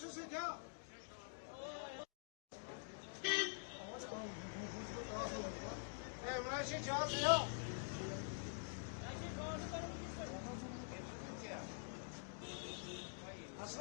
试试跳。哎，我们来先瞧谁跳。老师。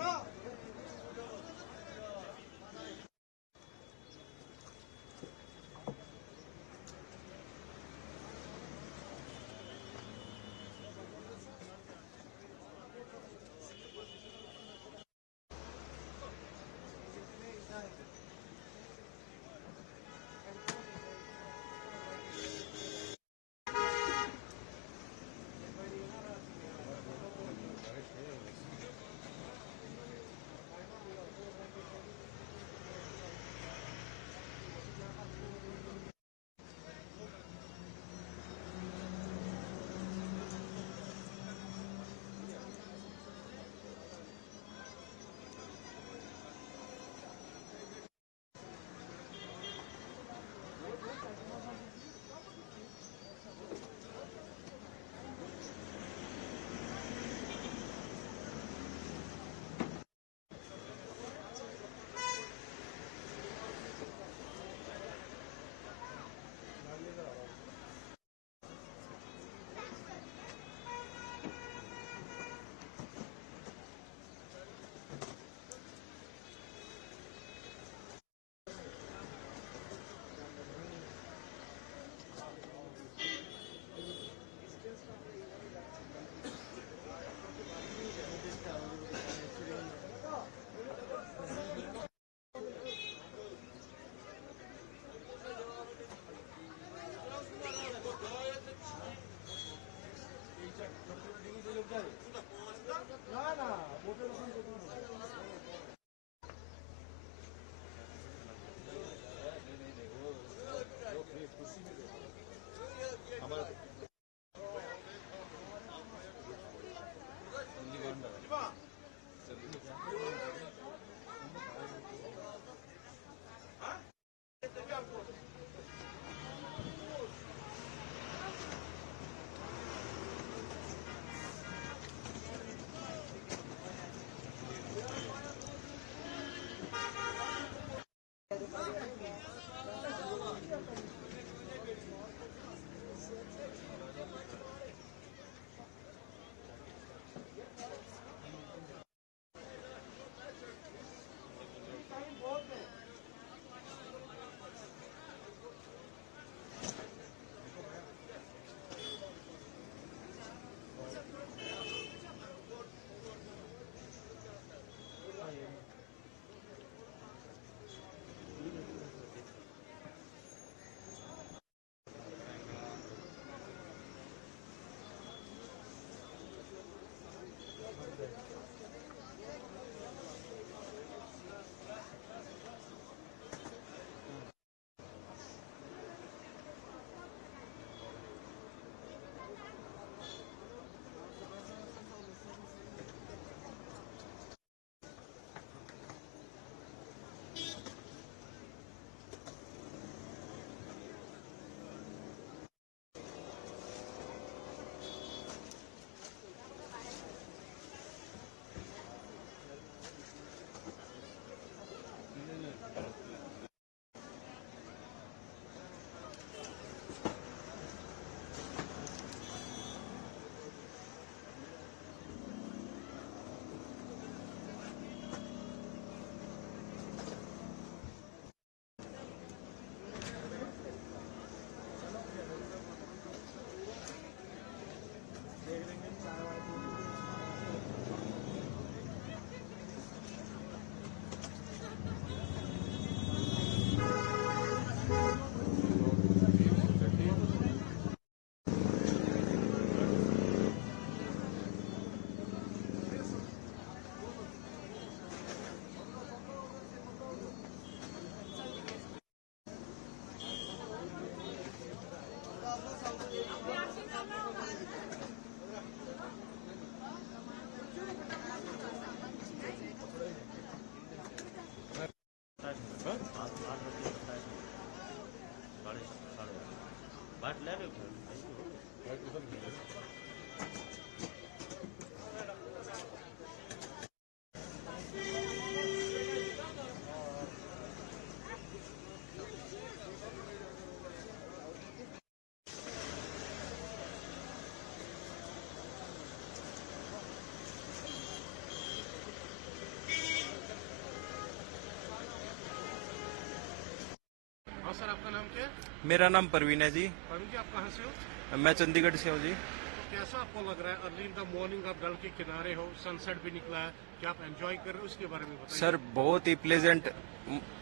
sir, आपका नाम क्या है? मेरा नाम परवीन है जी। परवीन जी, आप कहाँ से हो? मैं चंडीगढ़ से हूँ जी। तो कैसा आपको लग रहा है? अर्ली इन द मॉर्निंग आप डल के किनारे हो, सनसेट भी निकला है, क्या आप एंजॉय कर रहे हो? उसके बारे में बताइए। सर बहुत ही प्लेजेंट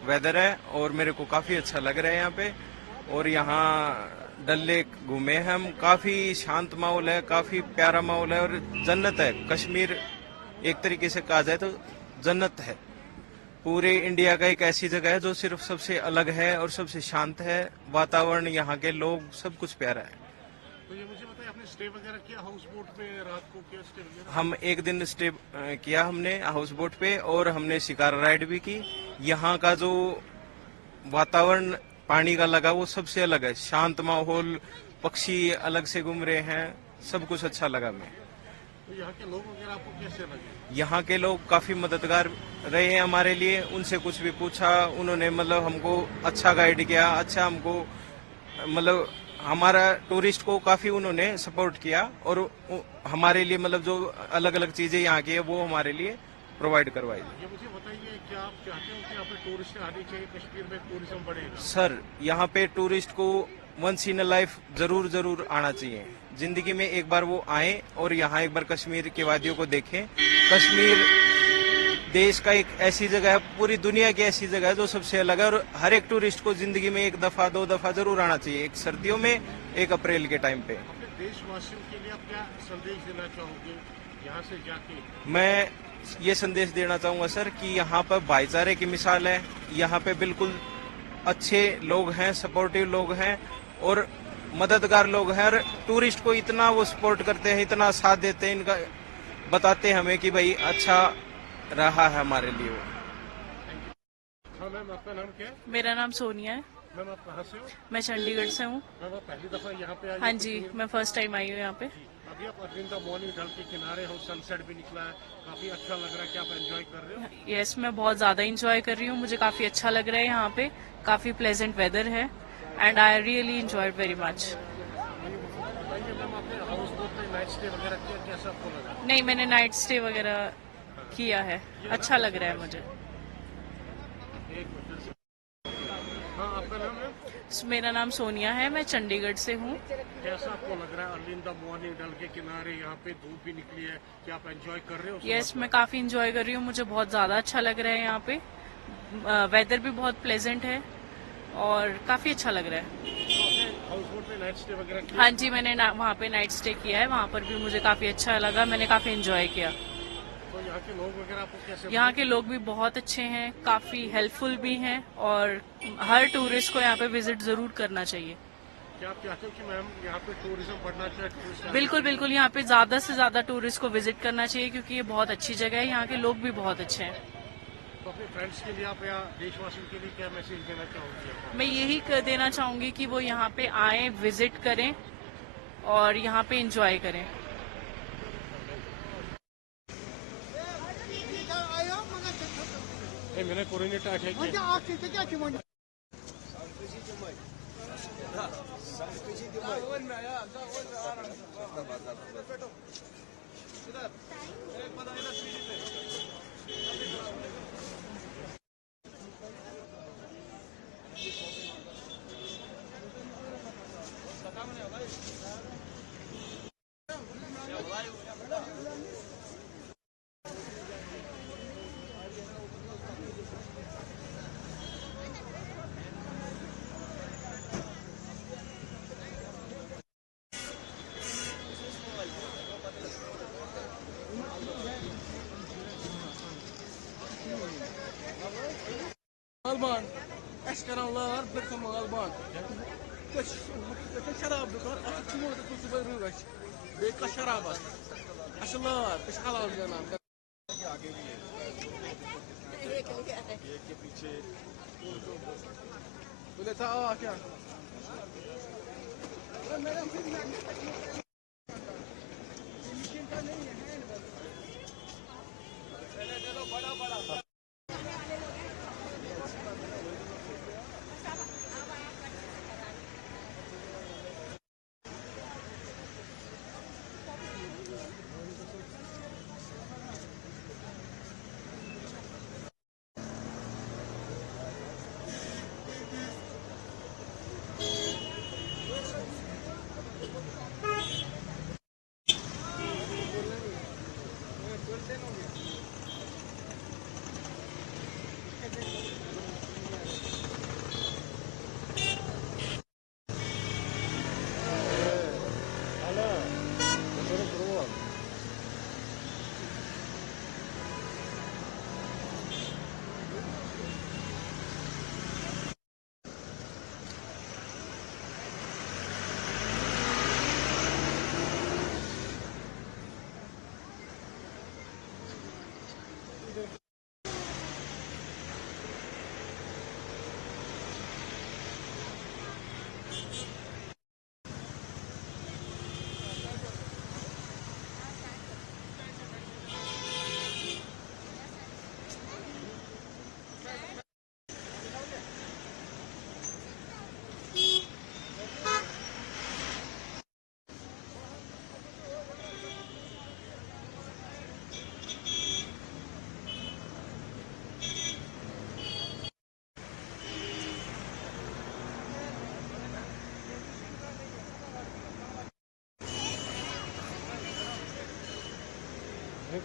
वेदर है और मेरे को काफी अच्छा लग रहा है यहाँ पे। और यहाँ डल लेक घूमे हैं हम, काफी शांत माहौल है, काफी प्यारा माहौल है और जन्नत है। कश्मीर एक तरीके से कहा जाए तो जन्नत है। पूरे इंडिया का एक ऐसी जगह है जो सिर्फ सबसे अलग है और सबसे शांत है। वातावरण, यहाँ के लोग, सब कुछ प्यारा है। तो ये मुझे बताइए, आपने स्टे वगैरह किया हाउस बोट पे रात को? क्या स्टे वगैरह? हम एक दिन स्टे किया हमने हाउस बोट पे और हमने शिकार राइड भी की। यहाँ का जो वातावरण पानी का लगा वो सबसे अलग है। शांत माहौल, पक्षी अलग से घूम रहे हैं, सब कुछ अच्छा लगा हमें। तो यहाँ के लोग वगैरह आपको कैसे लगे? यहाँ के लोग काफी मददगार रहे हैं हमारे लिए। उनसे कुछ भी पूछा, उन्होंने मतलब हमको अच्छा गाइड किया, अच्छा हमको मतलब हमारा टूरिस्ट को काफी उन्होंने सपोर्ट किया और हमारे लिए मतलब जो अलग अलग चीजें यहाँ की है वो हमारे लिए प्रोवाइड करवाई। ये मुझे बताइए, क्या आप चाहते हो कि यहाँ पे टूरिस्ट आने चाहिए? कश्मीर में टूरिज्म बढ़ेगा? सर यहाँ पे टूरिस्ट को वंस इन अ लाइफ जरूर जरूर आना चाहिए। जिंदगी में एक बार वो आए और यहाँ एक बार कश्मीर की वादियों को देखें। कश्मीर देश का एक ऐसी जगह है, पूरी दुनिया की ऐसी जगह है जो सबसे अलग है और हर एक टूरिस्ट को जिंदगी में एक दफा दो दफा जरूर आना चाहिए। एक सर्दियों में, एक अप्रैल के टाइम पे। अपने देशवासियों के लिए आप क्या संदेश देना चाहोगे यहाँ से जाके? मैं ये संदेश देना चाहूंगा सर कि यहाँ पर भाईचारे की मिसाल है। यहाँ पे बिल्कुल अच्छे लोग हैं, सपोर्टिव लोग हैं और मददगार लोग हैं और टूरिस्ट को इतना वो सपोर्ट करते हैं, इतना साथ देते हैं, इनका बताते हैं हमें कि भाई अच्छा रहा है हमारे लिए वो। हाँ मैम, आपका नाम क्या है? मेरा नाम सोनिया है। मैम, आप कहाँ से हो? मैं चंडीगढ़ से हूँ। मैम, आप पहली दफा यहाँ पे आई? हाँ जी, मैं फर्स्ट टाइम आई हूँ यहाँ पे। अभी आप अर्ली इन द मॉर्निंग डल के किनारे हो, सनसेट भी निकला है, काफी अच्छा लग रहा है, क्या आप एंजॉय कर रहे हो? यस, मैं बहुत ज्यादा इंजॉय कर रही हूँ। मुझे काफी अच्छा लग रहा है यहाँ पे। काफी प्लेजेंट वेदर है and I really enjoy very much. बताइए मैम, आपने हाउस बोट पे नाइट स्टे वगैरह किया, कैसा आपको लगा? नहीं, मैंने नाइट स्टे वगैरह किया है, अच्छा लग रहा है मुझे। एक मिनट से। हाँ, आपका नाम है? मेरा नाम सोनिया है, मैं चंडीगढ़ से हूँ। कैसा आपको लग रहा है अर्ली इन द मॉर्निंग डल के किनारे? यहाँ पे धूप भी निकली है, क्या आप एंजॉय कर रहे हो? यस, मैं काफी इंजॉय कर रही हूँ। मुझे बहुत ज्यादा अच्छा लग रहा है यहाँ पे। वेदर भी बहुत प्लेजेंट है और काफी अच्छा लग रहा है। हाउस बोट पे नाइट स्टे वगैरह किया? हाँ जी, मैंने वहाँ पे नाइट स्टे किया है। वहाँ पर भी मुझे काफी अच्छा लगा, मैंने काफी एंजॉय किया। तो यहाँ के लोग वगैरह आपको कैसे? यहाँ के लोग भी बहुत अच्छे हैं, काफी हेल्पफुल भी हैं और हर टूरिस्ट को यहाँ पे विजिट जरूर करना चाहिए। क्या आप चाहते हो कि मैम यहाँ पे टूरिज्म बढ़ना चाहिए? टूरिस्ट बिल्कुल बिल्कुल, यहाँ पे ज्यादा से ज्यादा टूरिस्ट को विजिट करना चाहिए क्योंकि ये बहुत अच्छी जगह है। यहाँ के लोग भी बहुत अच्छे हैं। तो अपने फ्रेंड्स के लिए आप या देशवासियों के लिए क्या मैसेज देना चाहोगे आप? मैं यही देना चाहूंगी कि वो यहाँ पे आए, विजिट करें और यहाँ पे एंजॉय करें। मैंने कोऑर्डिनेटर है Alban, eşkaranlar bir tam Alban. Kaç şarap dükkan, açık mı da kutu bir rügaş. Beka şarap. Aşılar, kaç halal canım. बोले था आ क्या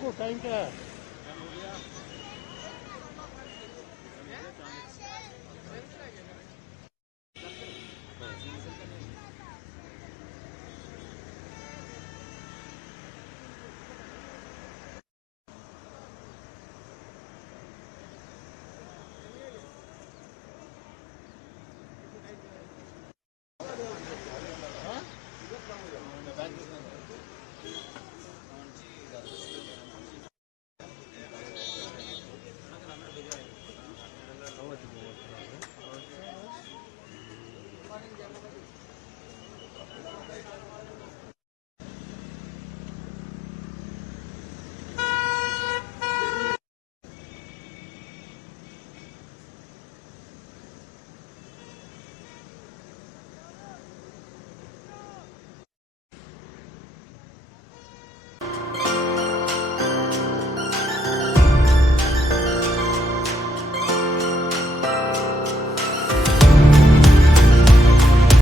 देखो टाइम क्या है।